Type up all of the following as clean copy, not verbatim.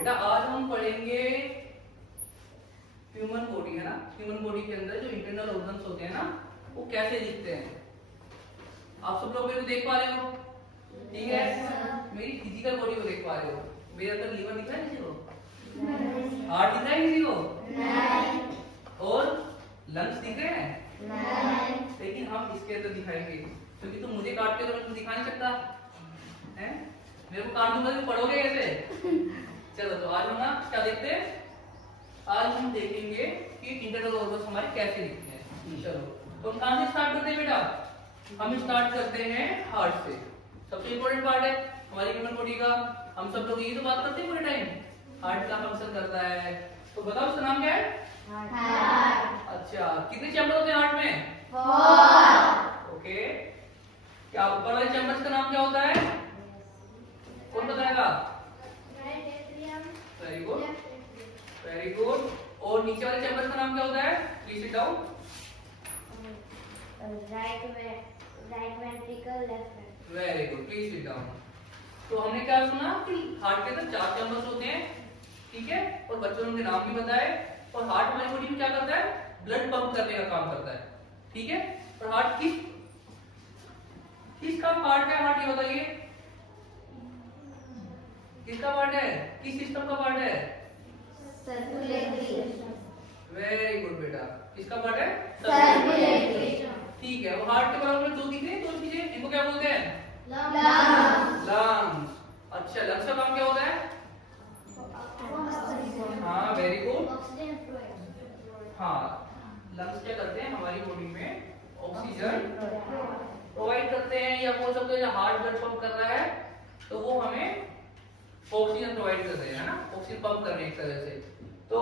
बेटा आज हम पढ़ेंगे ह्यूमन बॉडी, है ना। ह्यूमन बॉडी के अंदर जो इंटरनल ऑर्गन्स होते हैं ना, वो कैसे दिखते हैं। आप सब लोग मेरे को देख पा रहे हो, ठीक है। मेरी फिजिकल बॉडी को देख पा रहे हो। मेरे अंदर लीवर दिख रहा है किसी को? हार्ट दिख रहा है किसी को? नहीं। और लंग्स दिख रहे हैं? नहीं। लेकिन हम इसके अंदर दिखाएंगे, क्योंकि तुम मुझे काट के तो तुम दिखा नहीं सकता है। मेरे को काट दूंगा तो पढ़ोगे कैसे? चलो तो आज हम ना क्या देखते हैं, आज हम देखेंगे कि इंटरनल ऑर्गन्स हमारे कैसे दिखते हैं। चलो तो हम कहां से स्टार्ट करते हैं बेटा? हम स्टार्ट करते हैं हार्ट से। सबसे इंपॉर्टेंट पार्ट है हमारी ह्यूमन बॉडी का। हम सब लोग यही तो बात करते हैं पूरे टाइम, हार्ट का फंक्शन करता है। तो बताओ उसका नाम क्या है? हार्ट। अच्छा, कितने चैम्बर होते हैं हार्ट में? 4। ओके, क्या ऊपर वाले चैम्बर्स का नाम क्या होता है? कौन बताएगा? Very good, very good. और नीचे वाले चैम्बर्स का नाम क्या होता है? Please sit down. Right ventricle, left. Very good, please sit down. तो हमने क्या सुना कि हार्ट के अंदर 4 चैम्बर्स होते हैं, ठीक है। और बच्चों ने उनके नाम भी बताए। और हार्ट हमारी बॉडी में क्या करता है? ब्लड पंप करने का काम करता है, ठीक है। और हार्ट किसका पार्ट है? हार्ट ये बताइए, किसका पार्ट है? किस सिस्टम का पार्ट है? सर्कुलेटरी। वेरी गुड बेटा, किसका पार्ट है? सर्कुलेटरी। ठीक है। और हार्ट के बराबर में 2 दिख रहे हैं, 2 चीजें, इनको क्या बोलते हैं? लंग्स। लंग्स। अच्छा, लंग्स का काम क्या होता है? हाँ, वेरी गुड। हाँ, लंग्स क्या करते हैं? हमारी बॉडी में ऑक्सीजन प्रोवाइड करते हैं, या बोल सकते हैं हार्ट ब्लड पंप कर रहा है तो वो हमें ऑक्सीजन प्रोवाइड कर रहे हैं, है ना। ऑक्सीजन पंप कर रहे हैं एक तरह से। तो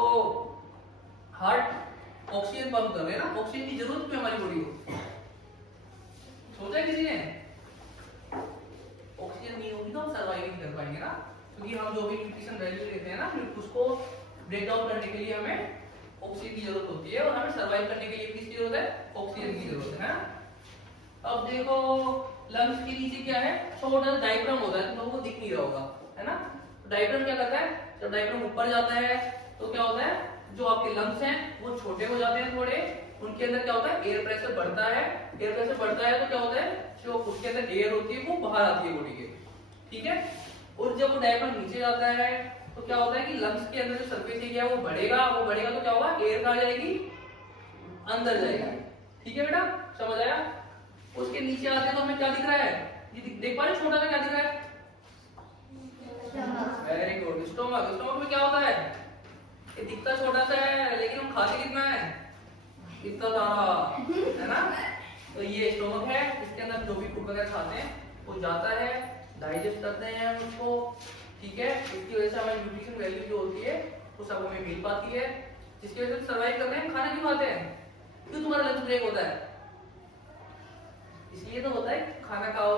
हार्ट ऑक्सीजन पंप कर रहे हैं ना, ऑक्सीजन की जरूरत क्यों हमारी बॉडी को? सोचा किसी ने? ऑक्सीजन नहीं होगी तो हम सर्वाइव नहीं कर पाएंगे ना, क्योंकि हम जो भी न्यूट्रिशन वैल्यू लेते हैं ना, उसको ब्रेक डाउन करने के लिए हमें ऑक्सीजन की जरूरत होती है। और हमें सर्वाइव करने के लिए किसकी जरूरत है? ऑक्सीजन की जरूरत है ना। अब देखो लंग्स के नीचे क्या है? छोटा सा डायफ्राम होता है, तो लोगों को दिख नहीं रहा होगा, है ना। तो डायफ्राम क्या करता है? जब डायफ्राम ऊपर जाता है तो क्या होता है, जो आपके लंग्स हैं वो छोटे हो जाते हैं थोड़े। उनके अंदर क्या होता है? एयर प्रेशर बढ़ता है। एयर प्रेशर बढ़ता है तो क्या होता है, जो उसके अंदर एयर होती है वो बाहर आती है बॉडी के, ठीक है। और जब वो डायफ्राम नीचे जाता है तो क्या होता है कि लंग्स के अंदर जो सरफेस एरिया है वो बढ़ेगा तो क्या होगा? एयर कहाँ जाएगी? अंदर जाएगी, ठीक है बेटा, समझ आया। उसके नीचे आते हैं तो हमें क्या दिख रहा है? ये देख पा रहे हो? छोटा सा क्या दिख रहा है? Very good, stomach. स्टोमक में क्या होता है? ये दिखता छोटा सा है लेकिन हम खाते कितना है? इतना सारा, है ना। तो ये स्टोमक है, इसके अंदर जो भी फूड वगैरह खाते हैं वो जाता है, डाइजेस्ट करते हैं उसको, ठीक है। इसकी वजह से हमारी न्यूट्रिशन वैल्यू जो होती है वो सब हमें मिल पाती है, जिसकी वजह से सर्वाइव करते हैं। खाना क्यों खाते हैं? क्यों तुम्हारा लंच ब्रेक होता है? इसलिए तो होता है खाना खाओ,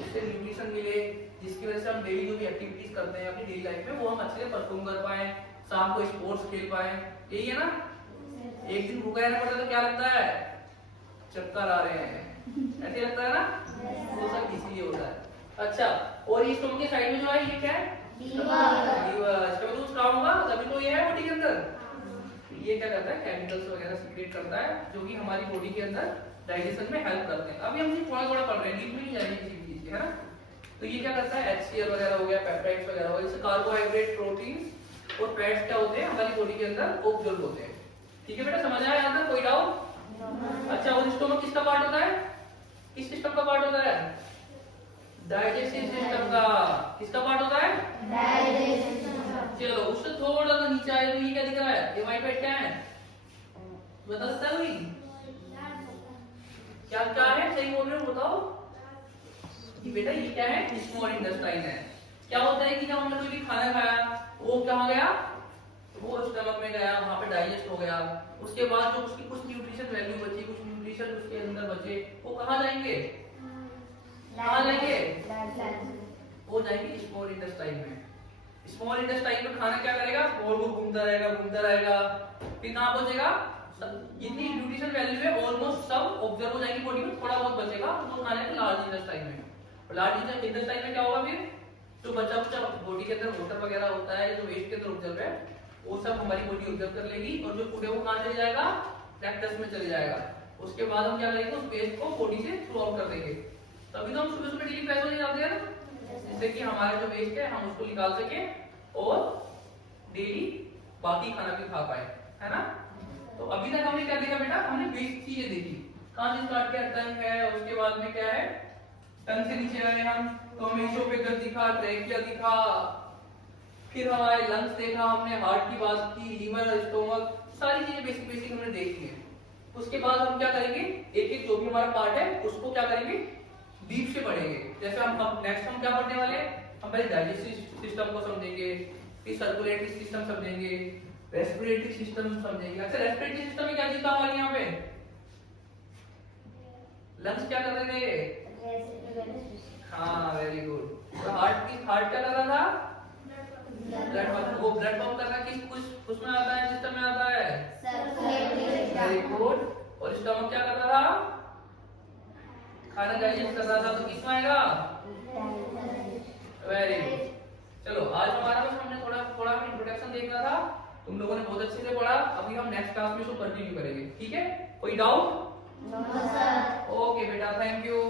उससे न्यूट्रिशन मिले, जिसकी वजह से हम डेली जो भी एक्टिविटीज करते हैं अपनी डेली लाइफ में वो हम अच्छे से परफॉर्म कर पाए, शाम को स्पोर्ट्स खेल पाए। यही है ना। एक दिन भूखा रहना पड़ता है तो क्या लगता है? चक्कर आ रहे हैं, ऐसे लगता है ना। वो सब इसीलिए होता है। अच्छा, और ये स्टोमक के साइड में जो है ये क्या है? लीवर। इसका मतलब स्ट्रांग होगा तभी तो ये है बॉडी के अंदर। ये क्या करता है? केमिकल्स वगैरह सीक्रेट करता है जो कि हमारी बॉडी के अंदर डाइजेशन में हेल्प करते हैं। अभी हम थोड़ा थोड़ा पढ़ रहे हैं, डीप में नहीं जा रहे किसी चीज के, है ना। तो ये क्या करता है? HCl वगैरह हो गया, पेप्टाइड्स वगैरह हो गया, जैसे कार्बोहाइड्रेट, प्रोटीन और फैट्स क्या होते हैं हमारी बॉडी के अंदर ऑब्जर्व होते हैं, ठीक है बेटा, समझ आया यहाँ तक? कोई डाउट? अच्छा, और स्टोमक किसका पार्ट होता है? किस सिस्टम का पार्ट होता है? डाइजेस्टिव सिस्टम का। किसका पार्ट होता है? डाइजेस्टिव। चलो उससे थोड़ा सा नीचे आए तो ये क्या दिख रहा है? ये व्हाइट पेट क्या है? बता सकता है कोई? क्या क्या है? सही बोल रहे हो, बताओ। कि बेटा ये क्या है? स्मॉल इंटेस्टाइन है। क्या होता है कि जब हमने कोई भी खाना खाया वो कहाँ गया? वो स्टमक में गया, वहां पे डाइजेस्ट हो गया। उसके बाद जो उसकी कुछ न्यूट्रिशन वैल्यू बची, कुछ न्यूट्रिशन उसके अंदर बचे, वो कहाँ जाएंगे? कहाँ जाएंगे? वो जाएंगे स्मॉल इंटेस्टाइन में। स्मॉल इंटेस्टाइन में खाना क्या करेगा? और वो घूमता रहेगा घूमता रहेगा, फिर कहाँ पहुंचेगा? जितनी न्यूट्रिशन वैल्यू है ऑलमोस्ट सब ऑब्जर्व हो जाएगी बॉडी में, थोड़ा बहुत बचेगा तो खाने का लार्ज इंटेस्टाइन में। लार्ज इंटेस्टाइन में क्या होगा फिर? जो बचा कुचा बॉडी के अंदर वाटर वगैरह होता है, जो वेस्ट के अंदर ऑब्जर्व है, वो सब हमारी बॉडी ऑब्जर्व कर लेगी और जो फूड है वो कहाँ चले जाएगा, रेक्टस में चले जाएगा। उसके बाद हम क्या करेंगे, उस वेस्ट को बॉडी से थ्रू आउट कर देंगे। तभी तो हम सुबह सुबह डेली फ्रेश हो जाते हैं ना, जिससे कि हमारा जो वेस्ट है हम उसको निकाल सके और डेली बाकी खाना भी खा पाए, है ना। तो अभी तक हमने क्या देखा बेटा, हमने वेस्ट चीजें देखी, कहाँ से स्टार्ट किया, टंग है, उसके बाद में क्या है, टंग से नीचे आए हम तो हमें इसोफेगस दिखा, ट्रैकिया दिखा, फिर हमारे लंग्स देखा हमने, हार्ट की बात की, लीवर, स्टोमक, सारी चीजें बेसिक बेसिक हमने देख ली है। उसके बाद हम क्या करेंगे, एक एक जो भी हमारा पार्ट है उसको क्या करेंगे, डीप से पढ़ेंगे। जैसे हम नेक्स्ट हम क्या पढ़ने वाले हैं, हम पहले डाइजेस्टिव सिस्टम को समझेंगे, फिर सर्कुलेटरी सिस्टम समझेंगे, रेस्पिरेटरी सिस्टम समझेंगे। अच्छा, रेस्पिरेटरी सिस्टम में क्या चीज था हमारे यहाँ पे, लंग्स क्या कर रहे थे, हाँ वेरी गुड। तो हार्ट क्या कर रहा था, ब्लड पंप, वो ब्लड पंप करना किस कुछ उसमें आता है, सिस्टम में आता है, वेरी गुड। और स्टमक क्या कर रहा था, खाना डाइजेस्ट कर रहा था, तो किसमें आएगा, वेरी गुड। चलो आज हमारा बस हमने थोड़ा थोड़ा इंट्रोडक्शन देखना था, तुम लोगों ने बहुत अच्छे से पढ़ा। अभी हम नेक्स्ट क्लास में इसको कंटिन्यू करेंगे, ठीक है। कोई डाउट, ओके बेटा, थैंक यू।